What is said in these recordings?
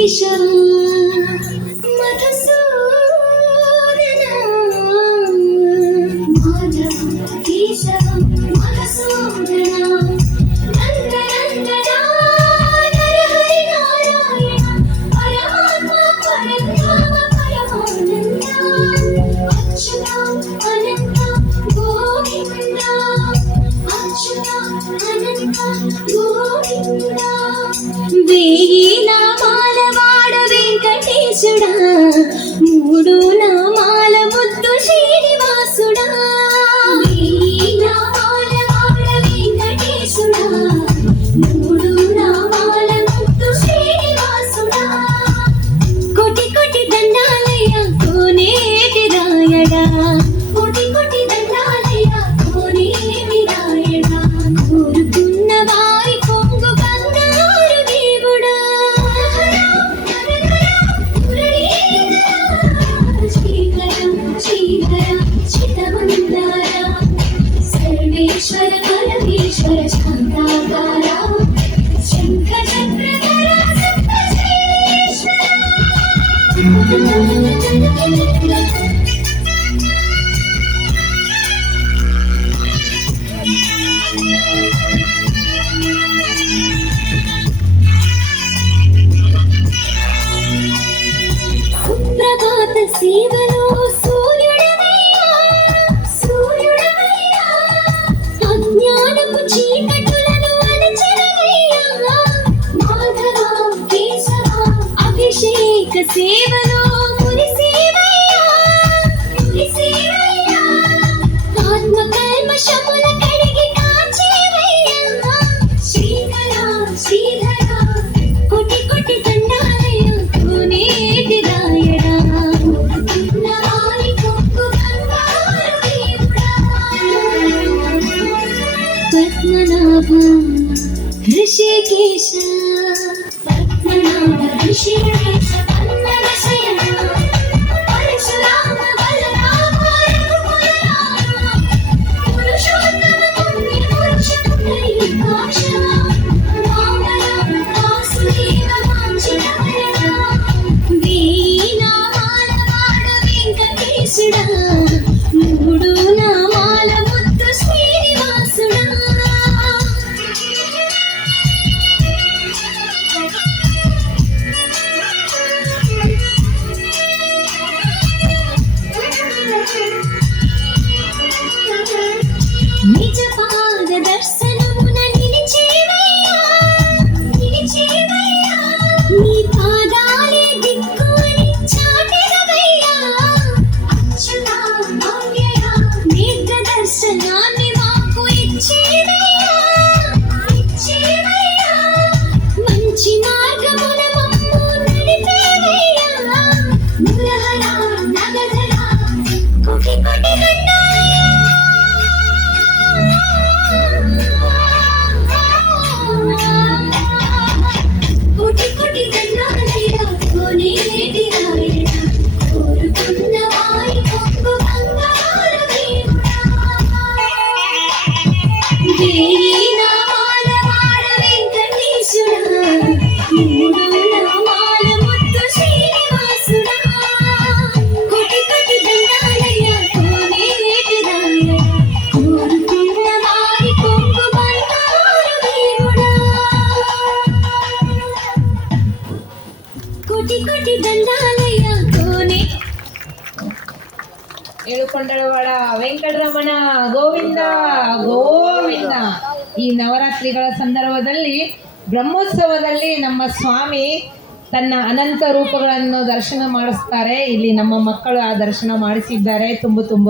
ಕೇಶವ ಮಧುಸೂದನ ಮಾಧವ ಕೇಶವ ಮಧುಸೂದನ ನಂದ ನಂದನ ನರಹರಿ ನಾರಾಯಣ ಪರಮಾತ್ಮ ಪರಂಧಾಮ ಪರಮಾನಂದ ಅಚ್ಯುತ ಅನಂತ ಗೋವಿಂದ ಅಚ್ಯುತ ಅನಂತ ಗೋವಿಂದ వేయి నామాల వాడు వెంకటేశుడా మూడు నామాల ముద్దు శ్రీనివాసుడా వేయి నామాల వాడు వెంకటేశుడా మూడు నామాల ముద్దు శ్రీనివాసుడా కోటి కోటి దండాలయ్య కోనేటి రాయడా కోటి కోటి దండాలయ్య కోనేటి రాయడా కోరుకున్న వారి కొంగు బంగారు దేవుడా శ్రీకరం శ్రీకర చిత్తమందార సర్వేశ్వర పరమేశ్వర శాంతాకార శంఖ చక్రధర సప్త శ్రీశ్వర సుప్రభాత సేవలో సూర్యుడవయ్యా సూర్యుడవయ్యా అజ్ఞానపు చీకటులను అణచెదవయ్యా మాధవ కేశవ అభిషేక సేవలో మురిసేవయ్యా మురిసేవయ్యా ఆత్మ కల్మషముల కడిగి కాచేవయ్యా శ్రీధర శ్రీధర కోటి కోటి దండాలయ కోనేటి రాయడా ఉన్నవారి కొంగు బంగారు దేవుడా పద్మనాభ ఋషికేశ పద్మనాభ ఋషికేశ పన్నగ శయన పరశురామ బలరామ రఘుకులరామ పురుషోత్తమ పుణ్య పురుష పుండరీకాక్ష వామన వాసుదేవ వాంఛితవరద వేయి నామాల వాడు వెంకటేశుడా మూడు నామాల ముద్దు శ్రీనివాసుడా నిజ పాద దర్శనమున నిలిచేవయ్యా నిలిచేవయ్యా నీ పాదాలే దిక్కు అని చాటెదవయ్యా అచ్యుత అవ్యయ నేత్ర దర్శనాన్ని మాకు ఇచ్చేవయ్యా ఇచ్చేవయ్యా మంచి మార్గమున మమ్ము నడిపేవయ్యా మురహర నగధర కోటి కోటి దండాలయ కోటి కోటి దండాలయ కోనేటి రాయడా కోరుకున్న వారి కొంగు బంగారు దేవుడా వేయి నామాల వాడు వెంకటేశుడా మూడు నామాల ముద్దు శ్రీనివాసుడా కోటి కోటి దండాలయ కోనేటి రాయడా కోరుకున్న వారి కొంగు బంగారు దేవుడా కోటి కోటి దండాలయ కోనే ಏಳುಕೊಂಡಳವಾಡ ವೆಂಕಟರಮಣ ಗೋವಿಂದ ಗೋವಿಂದ. ಈ ನವರಾತ್ರಿಗಳ ಸಂದರ್ಭದಲ್ಲಿ ಬ್ರಹ್ಮೋತ್ಸವದಲ್ಲಿ ನಮ್ಮ ಸ್ವಾಮಿ ತನ್ನ ಅನಂತ ರೂಪಗಳನ್ನು ದರ್ಶನ ಮಾಡಿಸ್ತಾರೆ. ಇಲ್ಲಿ ನಮ್ಮ ಮಕ್ಕಳು ಆ ದರ್ಶನ ಮಾಡಿಸಿದ್ದಾರೆ. ತುಂಬ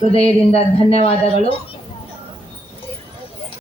ಹೃದಯದಿಂದ ಧನ್ಯವಾದಗಳು.